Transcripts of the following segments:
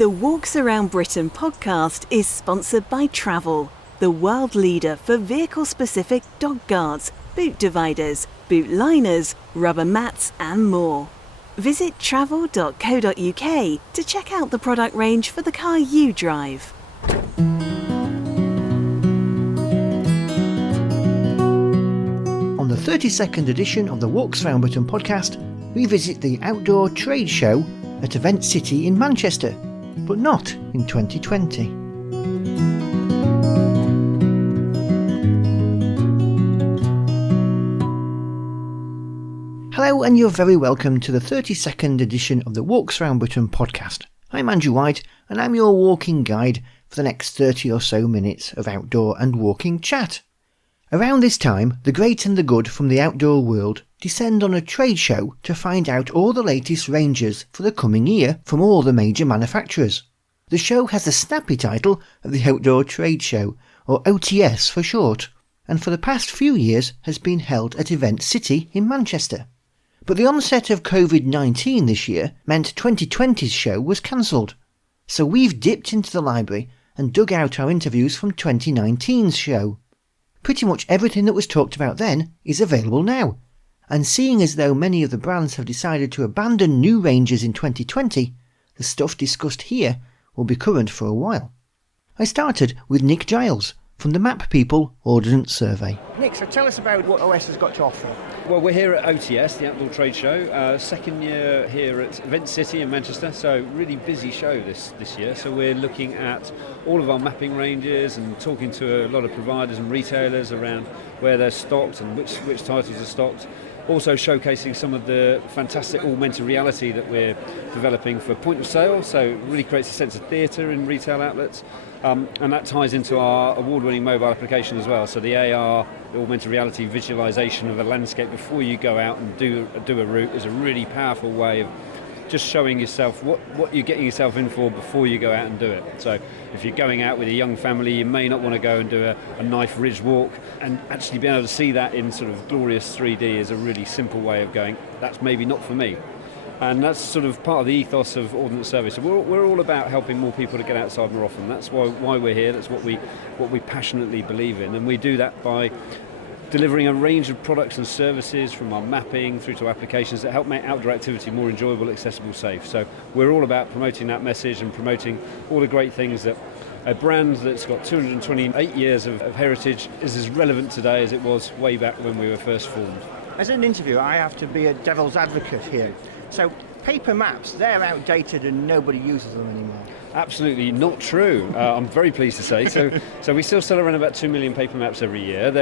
The Walks Around Britain podcast is sponsored by Travel, the world leader for vehicle-specific dog guards, boot dividers, boot liners, rubber mats and more. Visit travel.co.uk to check out the product range for the car you drive. On the 32nd edition of the Walks Around Britain podcast, we visit the outdoor trade show at Event City in Manchester, but not in 2020. Hello and you're very welcome to the 32nd edition of the Walks Around Britain podcast. I'm Andrew White and I'm your walking guide for the next 30 or so minutes of outdoor and walking chat. Around this time, the great and the good from the outdoor world descend on a trade show to find out all the latest ranges for the coming year from all the major manufacturers. The show has the snappy title of the Outdoor Trade Show, or OTS for short, and for the past few years has been held at Event City in Manchester. But the onset of COVID-19 this year meant 2020's show was cancelled. So we've dipped into the library and dug out our interviews from 2019's show. Pretty much everything that was talked about then is available now. And seeing as though many of the brands have decided to abandon new ranges in 2020, the stuff discussed here will be current for a while. I started with Nick Giles from the Map People Ordnance Survey. Nick, so tell us about what OS has got to offer. Well, we're here at OTS, the Outdoor Trade Show, second year here at Event City in Manchester, so really busy show this year. So we're looking at all of our mapping ranges and talking to a lot of providers and retailers around where they're stocked and which titles are stocked. Also showcasing some of the fantastic augmented reality that we're developing for point of sale, so it really creates a sense of theatre in retail outlets. And that ties into our award-winning mobile application as well. So the AR, the augmented reality visualization of a landscape before you go out and do a route is a really powerful way of just showing yourself what you're getting yourself in for before you go out and do it. So if you're going out with a young family, you may not want to go and do a knife ridge walk, and actually being able to see that in sort of glorious 3D is a really simple way of going, that's maybe not for me. And that's sort of part of the ethos of Ordnance Survey. So we're all about helping more people to get outside more often. That's why we're here. That's what we passionately believe in, and we do that by delivering a range of products and services from our mapping through to applications that help make outdoor activity more enjoyable, accessible, safe. So we're all about promoting that message and promoting all the great things that a brand that's got 228 years of heritage is as relevant today as it was way back when we were first formed. As an interviewer, I have to be a devil's advocate here. So paper maps, they're outdated and nobody uses them anymore. Absolutely not true. I'm very pleased to say. So we still sell around about 2 million paper maps every year.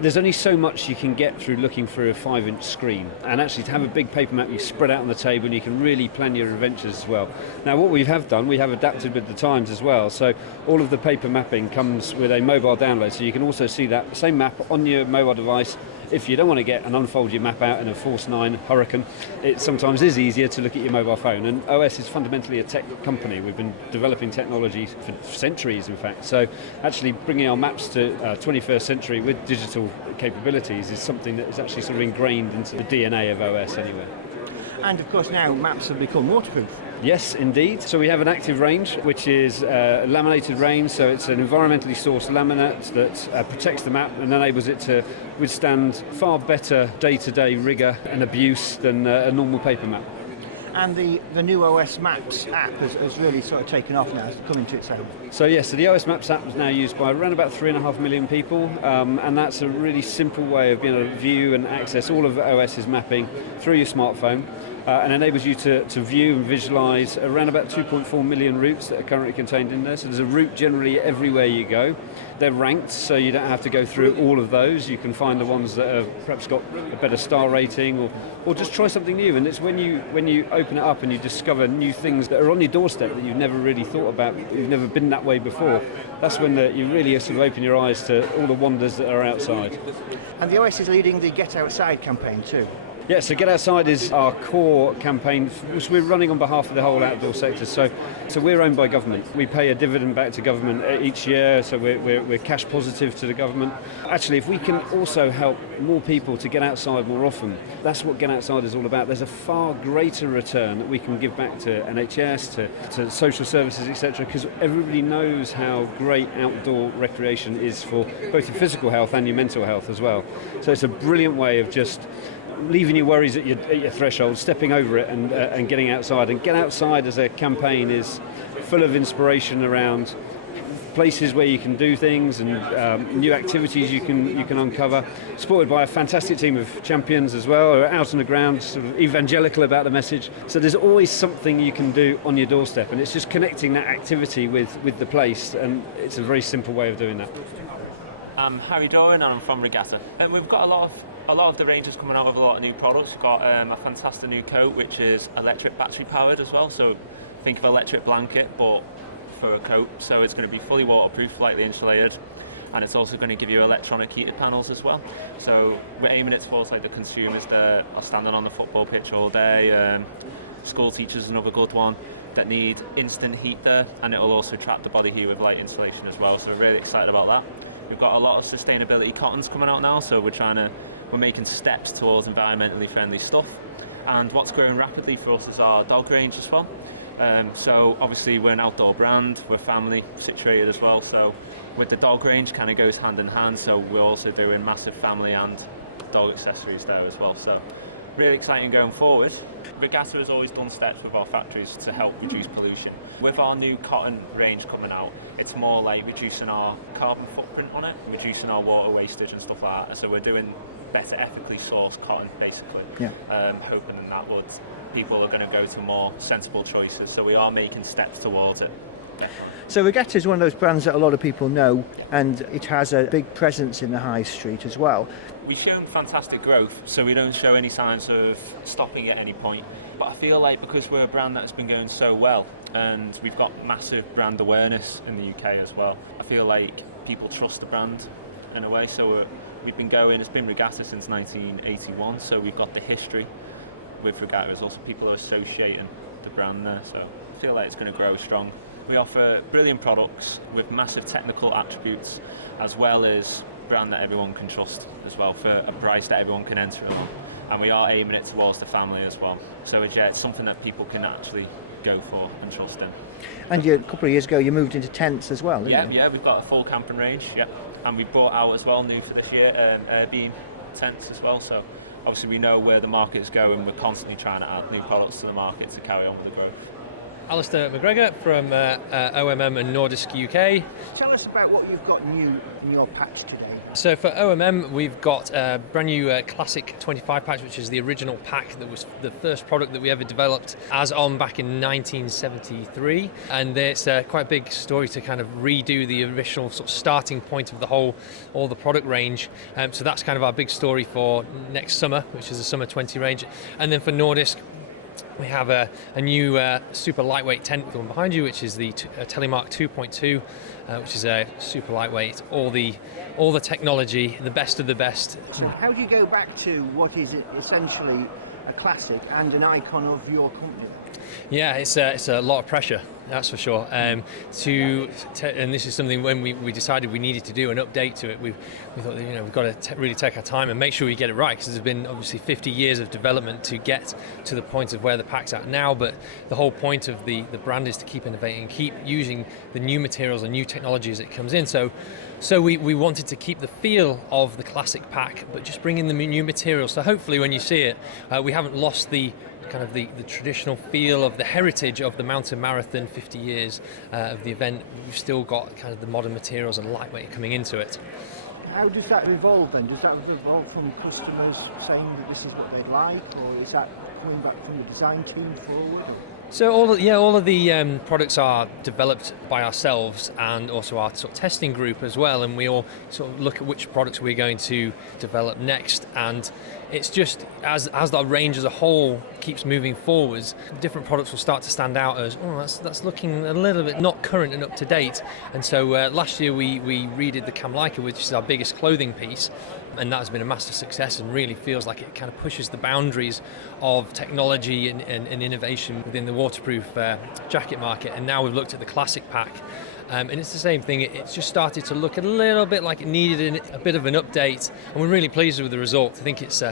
There's only so much you can get through looking through a 5-inch screen. And actually to have a big paper map you spread out on the table and you can really plan your adventures as well. Now what we have done, we have adapted with the times as well. So all of the paper mapping comes with a mobile download. So you can also see that same map on your mobile device. If you don't want to get and unfold your map out in a Force 9 Hurricane, it sometimes is easier to look at your mobile phone. And OS is fundamentally a tech company. We've been developing technology for centuries, in fact. So actually bringing our maps to 21st century with digital capabilities is something that is actually sort of ingrained into the DNA of OS anyway. And of course now maps have become waterproof. Yes, indeed. So we have an active range, which is a laminated range. So it's an environmentally sourced laminate that protects the map and enables it to withstand far better day-to-day rigour and abuse than a normal paper map. And the new OS Maps app has really sort of taken off now, it's coming to its own. So yes, the OS Maps app is now used by around about 3.5 million people, and that's a really simple way of being able to view and access all of OS's mapping through your smartphone. And enables you to view and visualise around about 2.4 million routes that are currently contained in there. So there's a route generally everywhere you go. They're ranked, so you don't have to go through all of those. You can find the ones that have perhaps got a better star rating, or just try something new. And it's when you open it up and you discover new things that are on your doorstep that you've never really thought about, you've never been that way before. That's when you really sort of open your eyes to all the wonders that are outside. And the OS is leading the Get Outside campaign too. Yeah, so Get Outside is our core campaign, which we're running on behalf of the whole outdoor sector. So we're owned by government. We pay a dividend back to government each year, so we're cash positive to the government. Actually, if we can also help more people to get outside more often, that's what Get Outside is all about. There's a far greater return that we can give back to NHS, to social services, etc., because everybody knows how great outdoor recreation is for both your physical health and your mental health as well. So it's a brilliant way of just leaving your worries at your threshold, stepping over it and getting outside. And Get Outside as a campaign is full of inspiration around places where you can do things and new activities you can uncover, supported by a fantastic team of champions as well, who are out on the ground, sort of evangelical about the message. So there's always something you can do on your doorstep, and it's just connecting that activity with the place, and it's a very simple way of doing that. I'm Harry Doran and I'm from Regatta. And we've got a lot of the ranges coming out with a lot of new products. We've got a fantastic new coat which is electric battery powered as well. So think of electric blanket but for a coat. So it's going to be fully waterproof, lightly insulated, and it's also going to give you electronic heated panels as well. So we're aiming it towards like the consumers that are standing on the football pitch all day. School teachers is another good one that need instant heat there, and it will also trap the body heat with light insulation as well. So we're really excited about that. We've got a lot of sustainability cottons coming out now, so we're making steps towards environmentally friendly stuff. And what's growing rapidly for us is our dog range as well. So obviously we're an outdoor brand, we're family situated as well, so with the dog range kind of goes hand in hand, so we're also doing massive family and dog accessories there as well. So really exciting going forward. Regatta has always done steps with our factories to help reduce pollution. With our new cotton range coming out, it's more like reducing our carbon footprint on it, reducing our water wastage and stuff like that. So we're doing better ethically sourced cotton, basically. Yeah. Hoping in that, but people are going to go to more sensible choices. So we are making steps towards it. Yeah. So Regatta is one of those brands that a lot of people know, and it has a big presence in the high street as well. We've shown fantastic growth, so we don't show any signs of stopping at any point. But I feel like because we're a brand that's been going so well, and we've got massive brand awareness in the UK as well, I feel like people trust the brand in a way. So we've been going, it's been Regatta since 1981, so we've got the history with Regatta. There's also people are associating the brand there, so I feel like it's going to grow strong. We offer brilliant products with massive technical attributes, as well as brand that everyone can trust as well, for a price that everyone can enter it on. And we are aiming it towards the family as well. So it's something that people can actually go for and trust in. And a couple of years ago you moved into tents as well, didn't you? Yeah, we've got a full camping range, and we brought out as well, new for this year, air beam tents as well. So obviously we know where the market is going, we're constantly trying to add new products to the market to carry on with the growth. Alistair McGregor from OMM and Nordisk UK. Tell us about what you've got new in your patch today. So for OMM, we've got a brand new classic 25 patch, which is the original pack that was the first product that we ever developed as on back in 1973. And it's quite a big story to kind of redo the original sort of starting point of all the product range. So that's kind of our big story for next summer, which is the summer 20 range. And then for Nordisk, we have a new super lightweight tent going behind you, which is the Telemark 2.2, which is a super lightweight, all the technology, the best of the best. So how do you go back to what is essentially a classic and an icon of your company? Yeah, it's a lot of pressure, that's for sure. And this is something when we decided we needed to do an update to it, we thought that, we've got to really take our time and make sure we get it right, because there's been obviously 50 years of development to get to the point of where the pack's at now. But the whole point of the brand is to keep innovating, keep using the new materials and new technology as it comes in. So we wanted to keep the feel of the classic pack, but just bring in the new materials. So hopefully when you see it, we haven't lost the kind of the traditional feel of the heritage of the mountain marathon, 50 years of the event. We've still got kind of the modern materials and lightweight coming into it. How does that evolve then? Does that evolve from customers saying that this is what they'd like, or is that coming back from the design team forward? So all of the products are developed by ourselves and also our sort of testing group as well, and we all sort of look at which products we're going to develop next. And it's just as the range as a whole keeps moving forwards, different products will start to stand out as, that's looking a little bit not current and up to date. And so last year we redid the Kamlaika, which is our biggest clothing piece, and that has been a massive success and really feels like it kind of pushes the boundaries of technology and innovation within the waterproof jacket market. And now we've looked at the classic pack, and it's the same thing. It's just started to look a little bit like it needed a bit of an update, and we're really pleased with the result. I think it's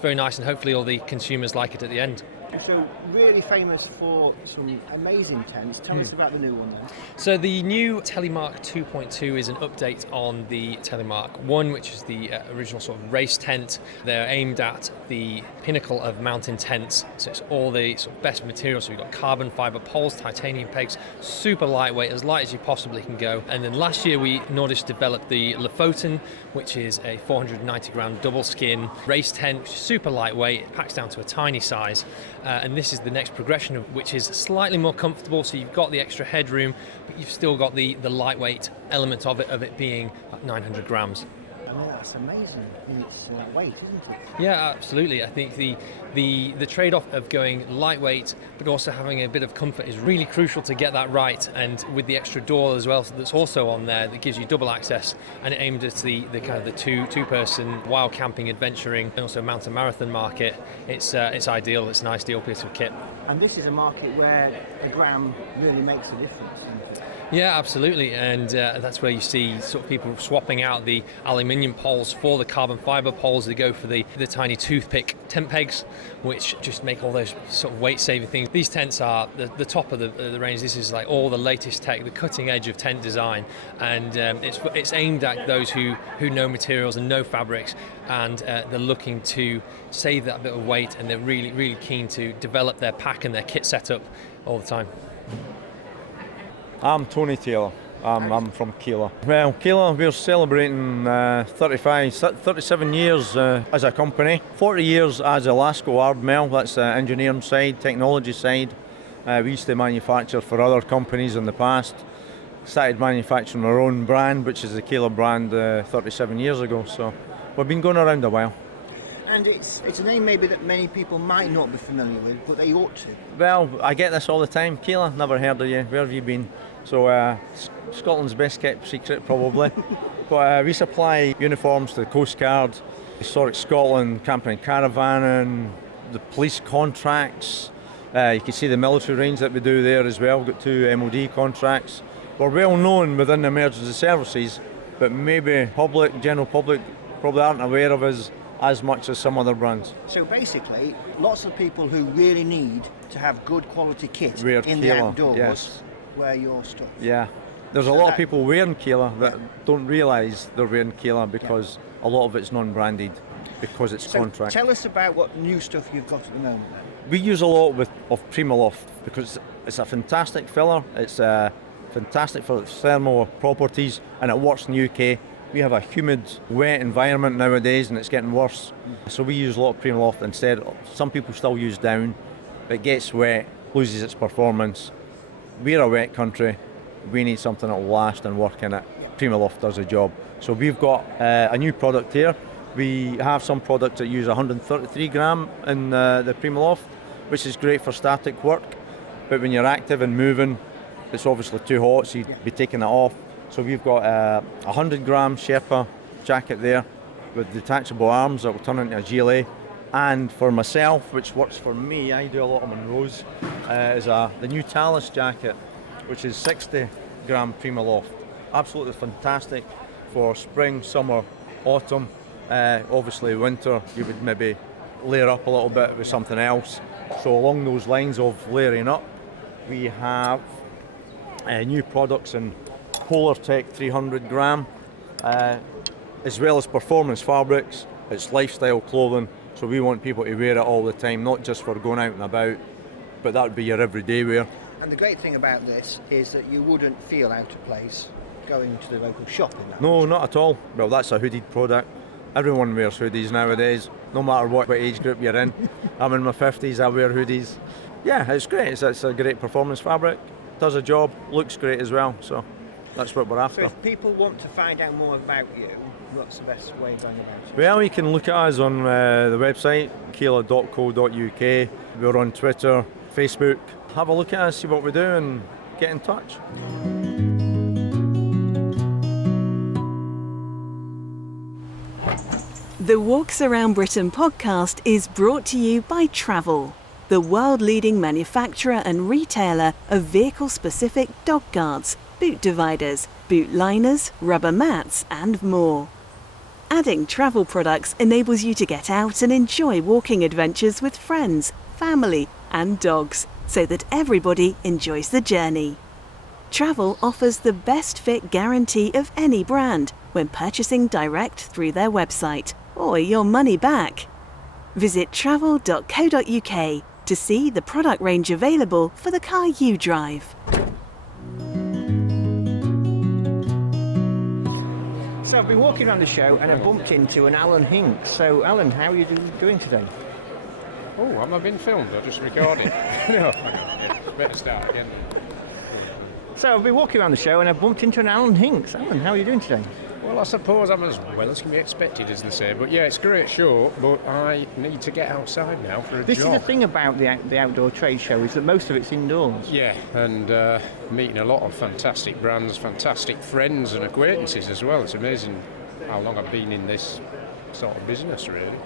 very nice, and hopefully all the consumers like it at the end. So really famous for some amazing tents. Tell us about the new one then. So the new Telemark 2.2 is an update on the Telemark 1, which is the original sort of race tent. They're aimed at the pinnacle of mountain tents, so it's all the sort of best materials. So we've got carbon fibre poles, titanium pegs, super lightweight, as light as you possibly can go. And then last year we Nordisk developed the Lofoten, which is a 490 gram double skin race tent, which is super lightweight. It packs down to a tiny size. And this is the next progression, of which is slightly more comfortable, so you've got the extra headroom, but you've still got the lightweight element of it being 900 grams. I mean, that's amazing in its weight, isn't it? Yeah, absolutely. I think the trade-off of going lightweight but also having a bit of comfort is really crucial to get that right, and with the extra door as well that's also on there that gives you double access, and it aimed at the kind of the two-person wild camping, adventuring, and also mountain marathon market. It's ideal. It's an ideal piece of kit. And this is a market where a gram really makes a difference, isn't it? Yeah, absolutely, and that's where you see sort of people swapping out the aluminium poles for the carbon fibre poles. They go for the tiny toothpick tent pegs, which just make all those sort of weight-saving things. These tents are the top of the range. This is like all the latest tech, the cutting edge of tent design, and it's aimed at those who know materials and know fabrics, and they're looking to save that bit of weight, and they're really, really keen to develop their pack and their kit setup all the time. I'm Tony Taylor. I'm from Keeler. Well, Keeler, we're celebrating 37 years as a company, 40 years as Elasco Ardmel, that's the engineering side, technology side. We used to manufacture for other companies in the past. Started manufacturing our own brand, which is the Keeler brand, 37 years ago. So we've been going around a while. And it's a name maybe that many people might not be familiar with, but they ought to. Well, I get this all the time. Keeler, never heard of you. Where have you been? So Scotland's best kept secret, probably. But we supply uniforms to the Coast Guard, Historic Scotland, camping and caravanning, the police contracts. You can see the military range that we do there as well. We've got 2 MOD contracts. We're well known within the emergency services, but maybe general public probably aren't aware of us as much as some other brands. So basically, lots of people who really need to have good quality kit Wear in the Keeler, outdoors yes. wear your stuff. Yeah, there's a lot of people wearing Keeler that don't realise they're wearing Keeler because a lot of it's non-branded because it's So contract. tell us about what new stuff you've got at the moment then. We use a lot of Primaloft because it's a fantastic filler. It's fantastic for its thermal properties, and it works in the UK. We have a humid, wet environment nowadays, and it's getting worse. So we use a lot of Primaloft instead. Some people still use down. It gets wet, loses its performance. We're a wet country. We need something that will last and work in it. Primaloft does the job. So we've got a new product here. We have some products that use 133 gram in the Primaloft, which is great for static work. But when you're active and moving, it's obviously too hot, so you'd be taking it off. So we've got a 100 gram Sherpa jacket there with detachable arms that will turn into a GLA. And for myself, which works for me, I do a lot of Monroes, is the new Talus jacket, which is 60 gram Primaloft. Absolutely fantastic for spring, summer, autumn. Obviously winter, you would maybe layer up a little bit with something else. So along those lines of layering up, we have new products in Polar Tech 300 gram, as well as performance fabrics. It's lifestyle clothing, so we want people to wear it all the time, not just for going out and about, but that would be your everyday wear. And the great thing about this is that you wouldn't feel out of place going to the local shop in that. No, not at all. Well, that's a hooded product. Everyone wears hoodies nowadays, no matter what age group you're in. I'm in my 50s, I wear hoodies. Yeah, it's great. It's a great performance fabric. Does a job, looks great as well. So that's what we're after. So if people want to find out more about you, what's the best way of going about it? Well, you can look at us on the website, keeler.co.uk. We're on Twitter, Facebook. Have a look at us, see what we do, and get in touch. The Walks Around Britain podcast is brought to you by Travel, the world-leading manufacturer and retailer of vehicle-specific dog guards, boot dividers, boot liners, rubber mats and more. Adding Travel products enables you to get out and enjoy walking adventures with friends, family and dogs, so that everybody enjoys the journey. Travel offers the best fit guarantee of any brand when purchasing direct through their website, or your money back. Visit travel.co.uk to see the product range available for the car you drive. So I've been walking around the show and I bumped into an Alan Hinks. So Alan, how are you doing today? Oh, have I been filmed or just recording? No, better start again. So I've been walking around the show and I bumped into an Alan Hinks. Alan, how are you doing today? Well, I suppose I'm as well as can be expected, as they say. But yeah, it's a great show, but I need to get outside now for a This jog. is the thing about the outdoor trade show, is that most of it's indoors. Yeah, and meeting a lot of fantastic brands, fantastic friends and acquaintances as well. It's amazing how long I've been in this sort of business, really.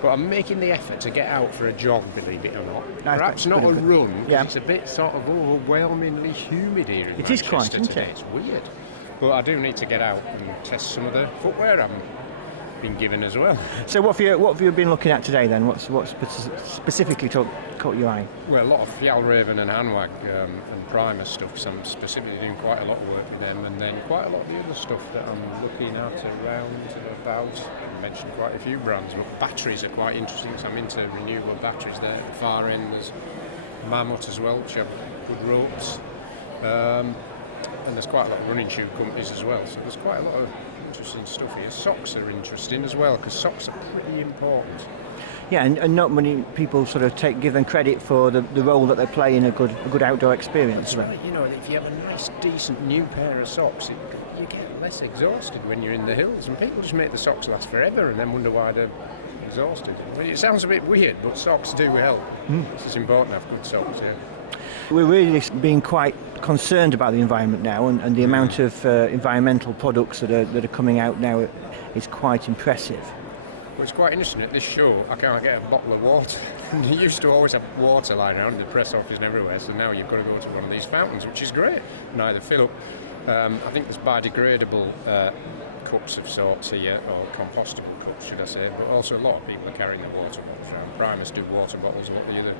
But I'm making the effort to get out for a jog, believe it or not. Nice, Perhaps not a brilliant. run, 'cause Yeah. it's a bit sort of overwhelmingly humid here in It is Manchester quite, isn't today. it? It's weird. But I do need to get out and test some of the footwear I've been given as well. So what have you been looking at today then? What's specifically caught your eye? Well, a lot of Fjallraven and Hanwag and Primer stuff, because I'm specifically doing quite a lot of work with them, and then quite a lot of the other stuff that I'm looking at around and about. I mentioned quite a few brands, but batteries are quite interesting, because I'm into renewable batteries there. At the far end there's Mammoth as well, which have good ropes. And there's quite a lot of running shoe companies as well, so there's quite a lot of interesting stuff here. Socks are interesting as well, because socks are pretty important. Yeah, and not many people sort of give them credit for the role that they play in a good outdoor experience. That's right, you know, if you have a nice, decent new pair of socks, you get less exhausted when you're in the hills, and people just make the socks last forever and then wonder why they're exhausted. I mean, it sounds a bit weird, but socks do help. It's important to have good socks, yeah. We're really being quite concerned about the environment now, and the amount of environmental products that are coming out now is quite impressive. Well, it's quite interesting at this show. I can't get a bottle of water. You used to always have water lying around the press office and everywhere, so now you've got to go to one of these fountains, which is great, and either fill up. I think there's biodegradable cups of sorts here, or compostable cups, should I say, but also a lot of people are carrying the water bottles around. Primers do water bottles, and what the other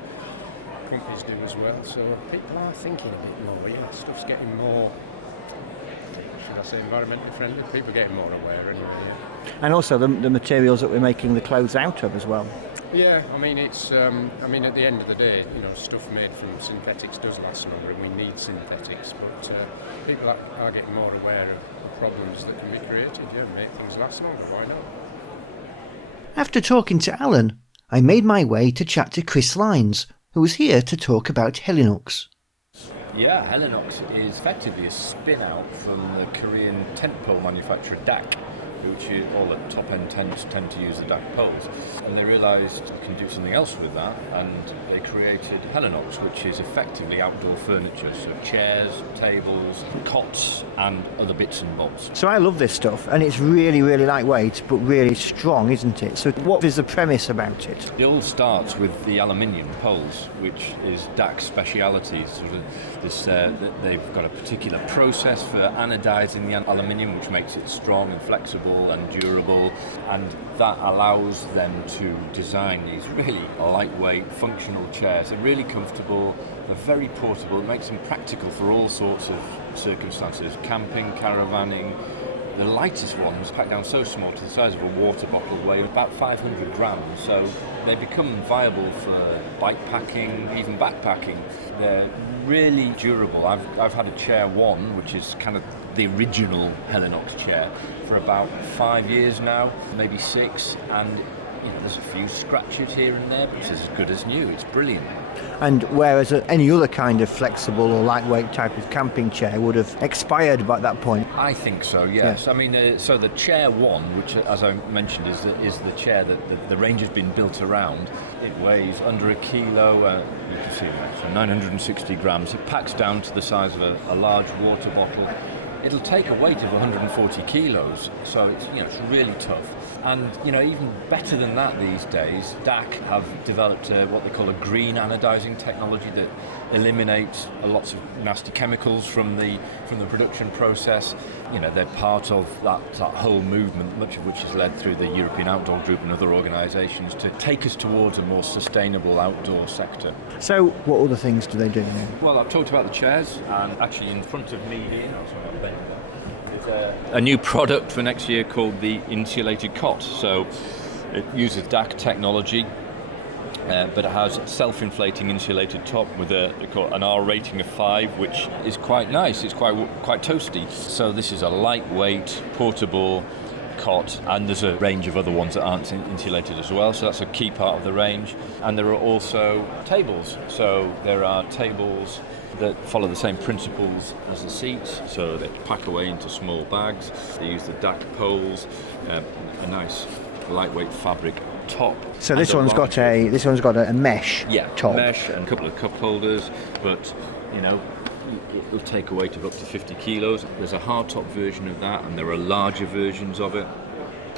companies do as well, so people are thinking a bit more. Yeah, stuff's getting more, should I say, environmentally friendly. People are getting more aware anyway. Yeah. And also the materials that we're making the clothes out of as well. Yeah, I mean it's. I mean at the end of the day, you know, stuff made from synthetics does last longer, and we need synthetics. But people are getting more aware of the problems that can be created. Yeah, make things last longer. Why not? After talking to Alan, I made my way to chat to Chris Lines, who was here to talk about Helinox. Yeah, Helinox is effectively a spin-out from the Korean tent pole manufacturer DAC, which is all the top-end tents tend to use the DAC poles. And they realised we can do something else with that, and they created Helinox, which is effectively outdoor furniture, so chairs, tables, cots, and other bits and bobs. So I love this stuff, and it's really, really lightweight, but really strong, isn't it? So what is the premise about it? It all starts with the aluminium poles, which is DAC's speciality. Sort of this, they've got a particular process for anodizing the aluminium, which makes it strong and flexible and durable, and that allows them to design these really lightweight, functional chairs. They're really comfortable, they're very portable, it makes them practical for all sorts of circumstances, camping, caravanning. The lightest ones pack down so small to the size of a water bottle, weigh about 500 grams, so they become viable for bike packing, even backpacking. They're really durable. I've had a chair one, which is kind of the original Helinox chair, for about 5 years now, maybe 6, and you know, there's a few scratches here and there, but it's as good as new. It's brilliant. And whereas any other kind of flexible or lightweight type of camping chair would have expired by that point. I think so, yes. Yeah. I mean, so the Chair 1, which, as I mentioned, is the chair that the range has been built around. It weighs under a kilo, you can see that, so 960 grams. It packs down to the size of a large water bottle. it'll take a weight of 140 kilos, so it's really tough. And even better than that these days, DAC have developed what they call a green anodizing technology that eliminates lots of nasty chemicals from the production process. They're part of that whole movement, much of which is led through the European Outdoor Group and other organisations, to take us towards a more sustainable outdoor sector. So what other things do they do now? Well, I've talked about the chairs, and actually in front of me here, a new product for next year called the Insulated Cot. So it uses DAC technology, but it has self-inflating insulated top with an R rating of 5, which is quite nice. It's quite toasty. So this is a lightweight, portable cot, and there's a range of other ones that aren't insulated as well, so that's a key part of the range. And there are also tables. So there are tables that follow the same principles as the seats, so they pack away into small bags. They use the DAC poles, a nice lightweight fabric top. So this one's got a mesh top. Mesh and a couple of cup holders, but it'll take a weight of up to 50 kilos. There's a hardtop version of that, and there are larger versions of it.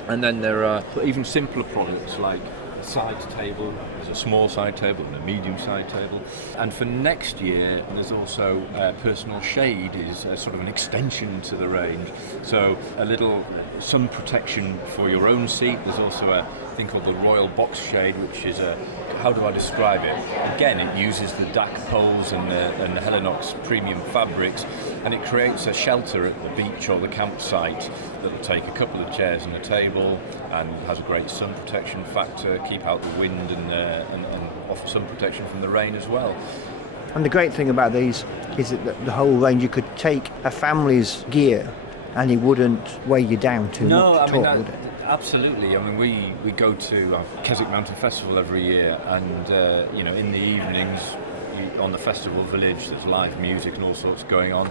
And then there are even simpler products like a side table. There's a small side table and a medium side table. And for next year, there's also personal shade is sort of an extension to the range. So a little sun protection for your own seat. There's also a thing called the Royal Box Shade, which is how do I describe it? Again, it uses the DAC poles and the Helinox premium fabrics, and it creates a shelter at the beach or the campsite that will take a couple of chairs and a table, and has a great sun protection factor, keep out the wind and offer sun protection from the rain as well. And the great thing about these is that the whole range, you could take a family's gear and it wouldn't weigh you down too much at all, would it? Absolutely. I mean, we go to Keswick Mountain Festival every year, and in the evenings on the festival village, there's live music and all sorts going on.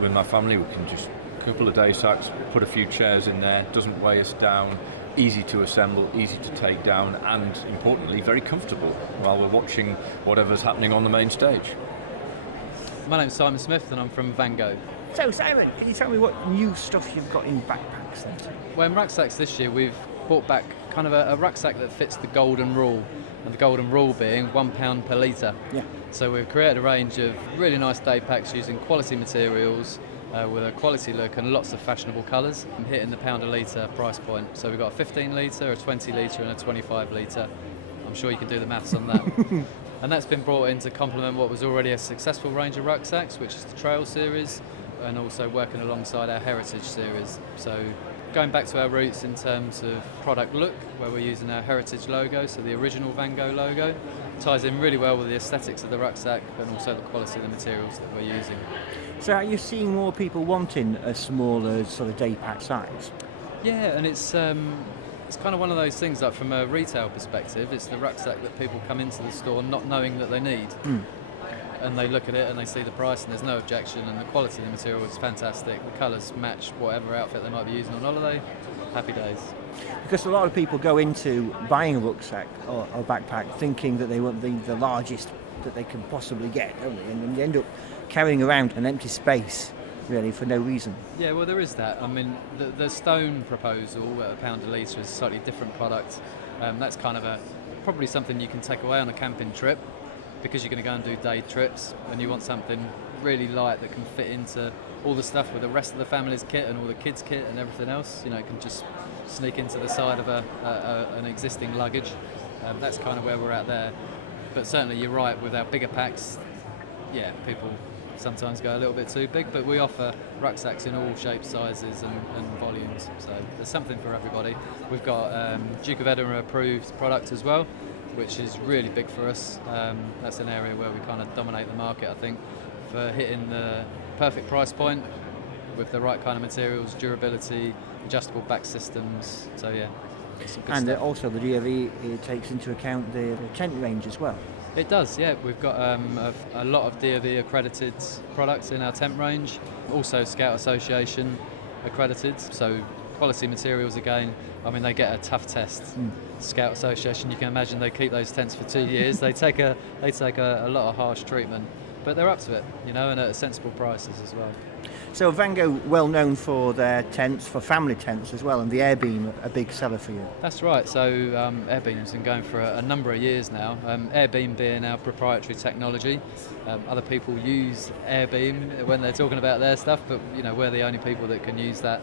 With my family, we can just a couple of day sacks, put a few chairs in there. Doesn't weigh us down. Easy to assemble, easy to take down, and importantly, very comfortable while we're watching whatever's happening on the main stage. My name's Simon Smith, and I'm from Van Gogh. So Simon, can you tell me what new stuff you've got in backpacks then? Well, in rucksacks this year we've brought back kind of a rucksack that fits the golden rule, and the golden rule being £1 per litre. Yeah. So we've created a range of really nice day packs using quality materials with a quality look and lots of fashionable colours, and hitting the £1 a litre price point. So we've got a 15 litre, a 20 litre and a 25 litre. I'm sure you can do the maths on that. And that's been brought in to complement what was already a successful range of rucksacks, which is the Trail series, and also working alongside our Heritage series. So going back to our roots in terms of product look, where we're using our Heritage logo, so the original Van Gogh logo, ties in really well with the aesthetics of the rucksack and also the quality of the materials that we're using. So are you seeing more people wanting a smaller sort of day pack size? Yeah, and it's kind of one of those things, like from a retail perspective, it's the rucksack that people come into the store not knowing that they need. And they look at it and they see the price and there's no objection, and the quality of the material is fantastic. The colours match whatever outfit they might be using on holiday. Happy days. Because a lot of people go into buying a rucksack or backpack thinking that they want the largest that they can possibly get, don't they? And then you end up carrying around an empty space, really, for no reason. Yeah, well, there is that. I mean, the stone proposal at £1 a litre is a slightly different product. That's kind of probably something you can take away on a camping trip, because you're going to go and do day trips and you want something really light that can fit into all the stuff with the rest of the family's kit and all the kids' kit and everything else. It can just sneak into the side of an existing luggage. That's kind of where we're at there. But certainly you're right, with our bigger packs, yeah, people sometimes go a little bit too big, but we offer rucksacks in all shapes, sizes and volumes, so there's something for everybody. We've got Duke of Edinburgh approved product as well, which is really big for us. That's an area where we kind of dominate the market, I think, for hitting the perfect price point with the right kind of materials, durability, adjustable back systems. So yeah, some good stuff. Also the DFE, it takes into account the tent range as well. It does, yeah. We've got a lot of DFE accredited products in our tent range, also Scout Association accredited, so quality materials again. I mean, they get a tough test. Scout Association, you can imagine they keep those tents for 2 years. They take a lot of harsh treatment, but they're up to it, and at sensible prices as well. So Vango, well known for their tents, for family tents as well, and the Airbeam, a big seller for you. That's right. So Airbeam's been going for a number of years now. Airbeam being our proprietary technology. Other people use Airbeam when they're talking about their stuff, but we're the only people that can use that.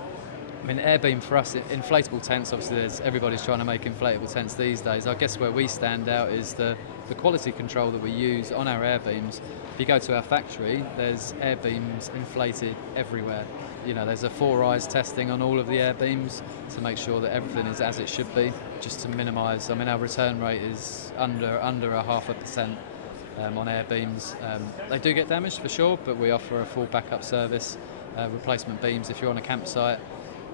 I mean, Airbeam for us, inflatable tents, obviously everybody's trying to make inflatable tents these days. I guess where we stand out is the quality control that we use on our Airbeams. If you go to our factory, there's Airbeams inflated everywhere. There's a 4 eyes testing on all of the Airbeams to make sure that everything is as it should be, just to minimise. Our return rate is under 0.5% on Airbeams. They do get damaged for sure, but we offer a full backup service, replacement beams if you're on a campsite.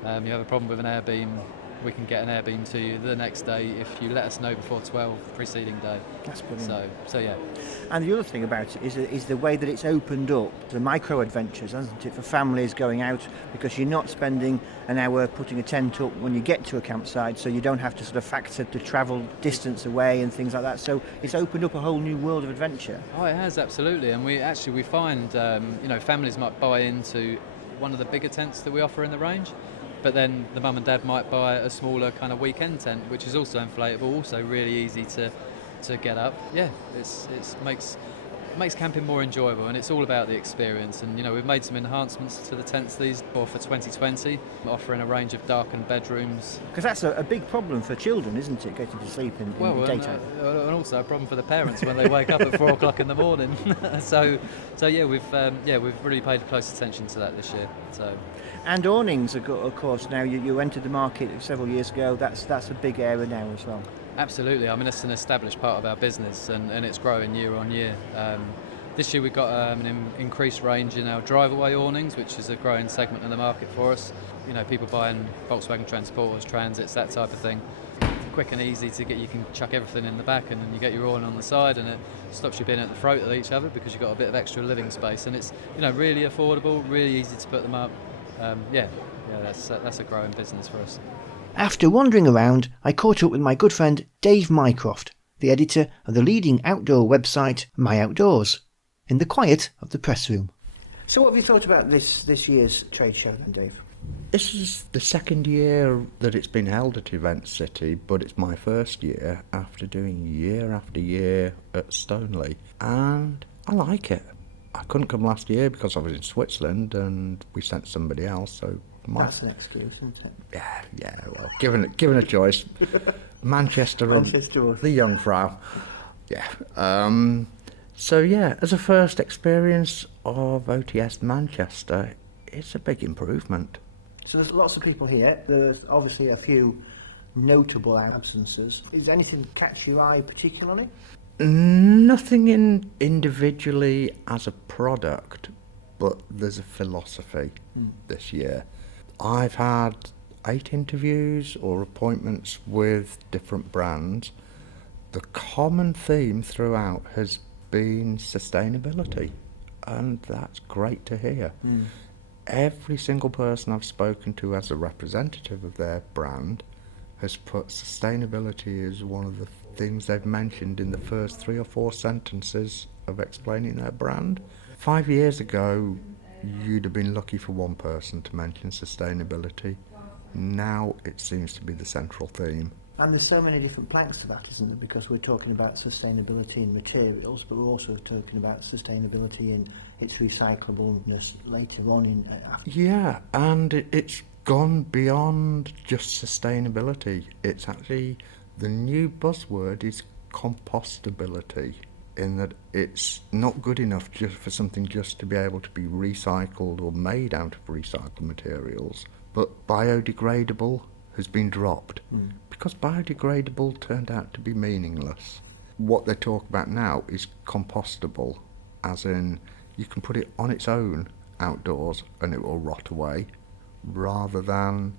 You have a problem with an Airbeam, we can get an Airbeam to you the next day if you let us know before 12 preceding day. That's brilliant. So yeah. And the other thing about it is the way that it's opened up the micro adventures, hasn't it, for families going out, because you're not spending an hour putting a tent up when you get to a campsite, so you don't have to sort of factor the travel distance away and things like that. So it's opened up a whole new world of adventure. Oh, it has, absolutely. And we find families might buy into one of the bigger tents that we offer in the range, but then the mum and dad might buy a smaller kind of weekend tent, which is also inflatable, also really easy to get up. Yeah, it makes camping more enjoyable, and it's all about the experience. And we've made some enhancements to the tents for 2020, offering a range of darkened bedrooms. Because that's a big problem for children, isn't it, getting to sleep in the daytime? And also a problem for the parents when they wake up at 4 o'clock in the morning. So yeah, we've really paid close attention to that this year. And awnings, of course, now you entered the market several years ago. That's a big area now as well. Absolutely. It's an established part of our business, and it's growing year on year. This year we've got an increased range in our drive-away awnings, which is a growing segment in the market for us. People buying Volkswagen Transporters, Transits, that type of thing. Quick and easy to get. You can chuck everything in the back, and then you get your awning on the side, and it stops you being at the throat of each other because you've got a bit of extra living space, and it's really affordable, really easy to put them up. That's a growing business for us. After wandering around, I caught up with my good friend Dave Mycroft, the editor of the leading outdoor website My Outdoors, in the quiet of the press room. So what have you thought about this year's trade show then, Dave? This is the second year that it's been held at Event City, but it's my first year after doing year after year at Stoneleigh, and I like it. I couldn't come last year because I was in Switzerland and we sent somebody else, so... That's an excuse, isn't it? Yeah, well, given a choice, Manchester or the Jungfrau. Yeah. So yeah, as a first experience of OTS Manchester, it's a big improvement. So there's lots of people here. There's obviously a few notable absences. Is anything catch your eye particularly? Nothing individually as a product, but there's a philosophy this year. I've had 8 interviews or appointments with different brands. The common theme throughout has been sustainability, and that's great to hear. Every single person I've spoken to as a representative of their brand has put sustainability as one of the things they've mentioned in the first 3 or 4 sentences of explaining their brand. 5 years ago, you'd have been lucky for one person to mention sustainability. Now it seems to be the central theme. And there's so many different planks to that, isn't there? Because we're talking about sustainability in materials, but we're also talking about sustainability in its recyclableness later on. Yeah, and it's gone beyond just sustainability. It's actually, the new buzzword is compostability, in that it's not good enough just for something just to be able to be recycled or made out of recycled materials, but biodegradable has been dropped because biodegradable turned out to be meaningless. What they talk about now is compostable, as in you can put it on its own outdoors and it will rot away, rather than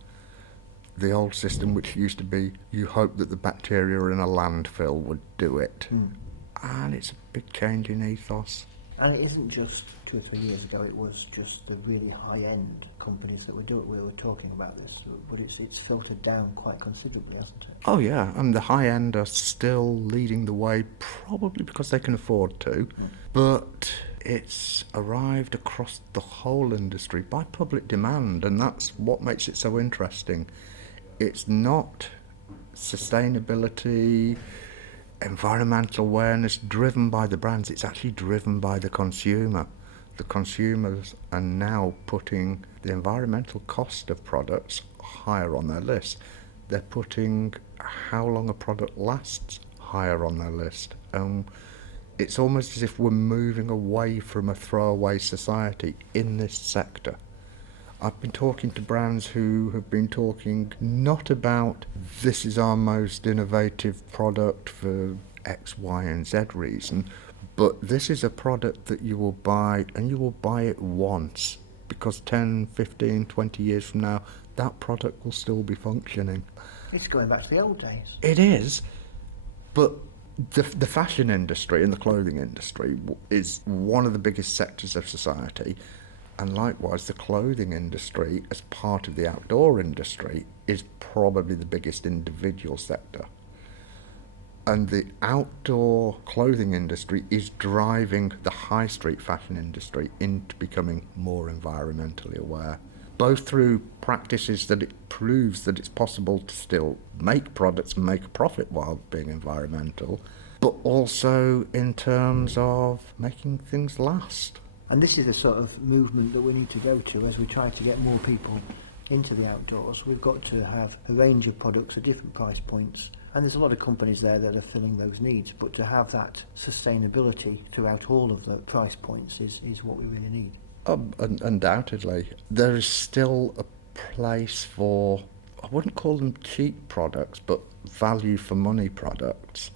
the old system which used to be you hope that the bacteria in a landfill would do it. And it's a big change in ethos. And it isn't just 2 or 3 years ago, it was just the really high-end companies that we were talking about this, but it's filtered down quite considerably, hasn't it? Oh yeah, and the high end are still leading the way, probably because they can afford to, but it's arrived across the whole industry by public demand, and that's what makes it so interesting. It's not sustainability, environmental awareness driven by the brands, it's actually driven by the consumer. The consumers are now putting the environmental cost of products higher on their list. They're putting how long a product lasts higher on their list. It's almost as if we're moving away from a throwaway society in this sector. I've been talking to brands who have been talking not about this is our most innovative product for X, Y and Z reason, but this is a product that you will buy and you will buy it once, because 10, 15, 20 years from now that product will still be functioning. It's going back to the old days. It is, but the fashion industry and the clothing industry is one of the biggest sectors of society. And likewise, the clothing industry, as part of the outdoor industry, is probably the biggest individual sector. And the outdoor clothing industry is driving the high street fashion industry into becoming more environmentally aware, both through practices that it proves that it's possible to still make products and make a profit while being environmental, but also in terms of making things last. And this is the sort of movement that we need to go to as we try to get more people into the outdoors. We've got to have a range of products at different price points, and there's a lot of companies there that are filling those needs, but to have that sustainability throughout all of the price points is what we really need. Undoubtedly. There is still a place for, I wouldn't call them cheap products, but value for money products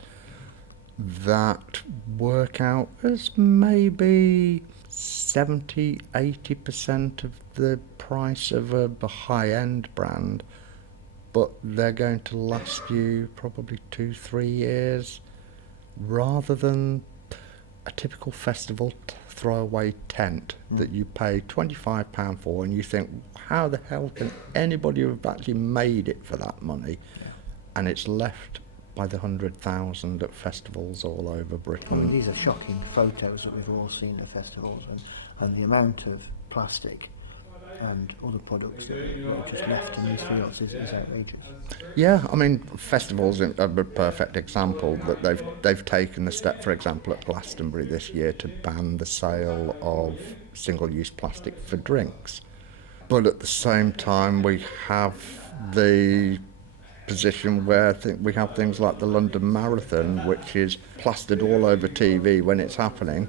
that work out as maybe 70-80% of the price of a high-end brand, but they're going to last you probably 2-3 years, rather than a typical festival throwaway tent that you pay £25 for and you think, how the hell can anybody have actually made it for that money? And it's left by the 100,000 at festivals all over Britain. I mean, these are shocking photos that we've all seen at festivals, and the amount of plastic and other products that are just left in these fields is outrageous. Yeah, I mean, festivals are a perfect example that they've taken the step, for example, at Glastonbury this year to ban the sale of single-use plastic for drinks. But at the same time, we have the position where we have things like the London Marathon, which is plastered all over TV when it's happening,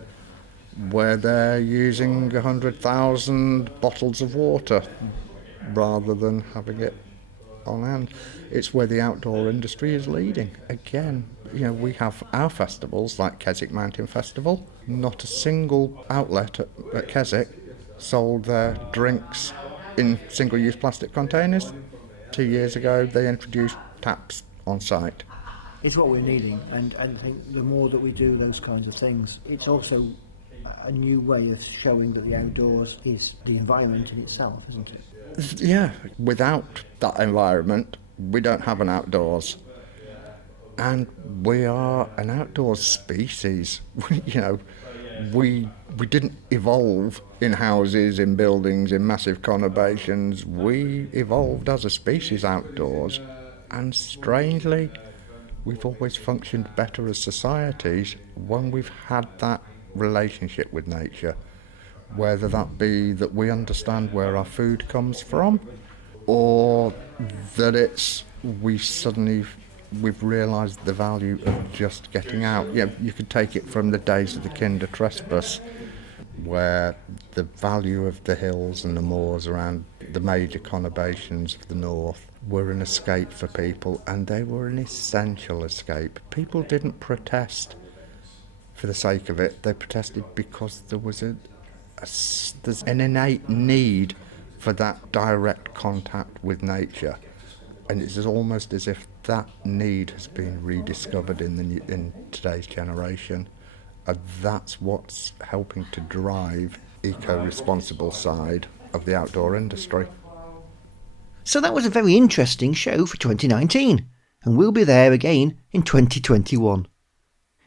where they're using 100,000 bottles of water rather than having it on hand. It's where the outdoor industry is leading. Again, we have our festivals like Keswick Mountain Festival. Not a single outlet at Keswick sold their drinks in single-use plastic containers. 2 years ago, they introduced taps on site. It's what we're needing, and I think the more that we do those kinds of things, it's also a new way of showing that the outdoors is the environment in itself, isn't it? Yeah, without that environment, we don't have an outdoors. And we are an outdoors species. We didn't evolve in houses, in buildings, in massive conurbations. We evolved as a species outdoors, and strangely, we've always functioned better as societies when we've had that relationship with nature, whether that be that we understand where our food comes from, or that we've realised the value of just getting out. You could take it from the days of the Kinder Trespass, where the value of the hills and the moors around the major conurbations of the north were an escape for people, and they were an essential escape. People didn't protest for the sake of it, they protested because there was there's an innate need for that direct contact with nature. And it's almost as if that need has been rediscovered in today's generation, And that's what's helping to drive eco-responsible side of the outdoor industry. So that was a very interesting show for 2019, and we'll be there again in 2021.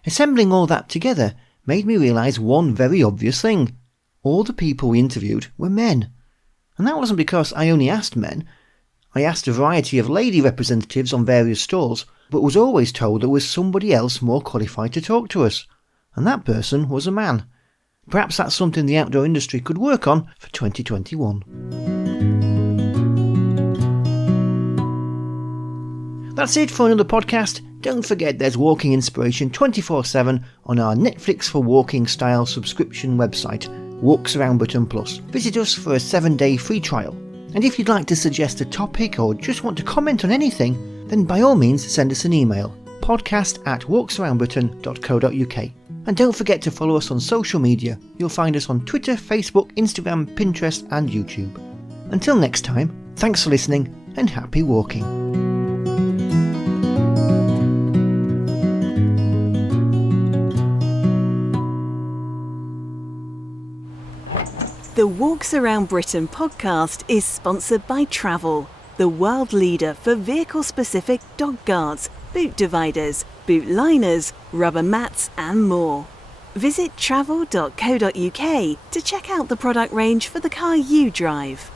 Assembling all that together made me realise one very obvious thing. All the people we interviewed were men. And that wasn't because I only asked men. I asked a variety of lady representatives on various stalls, but was always told there was somebody else more qualified to talk to us. And that person was a man. Perhaps that's something the outdoor industry could work on for 2021. That's it for another podcast. Don't forget there's walking inspiration 24/7 on our Netflix for Walking style subscription website, Walks Around Britain Plus. Visit us for a 7-day free trial. And if you'd like to suggest a topic or just want to comment on anything, then by all means send us an email, podcast@walksaroundbritain.co.uk. And don't forget to follow us on social media. You'll find us on Twitter, Facebook, Instagram, Pinterest and YouTube. Until next time, thanks for listening and happy walking. The Walks Around Britain podcast is sponsored by Travel, the world leader for vehicle-specific dog guards, boot dividers, boot liners, rubber mats and more. Visit travel.co.uk to check out the product range for the car you drive.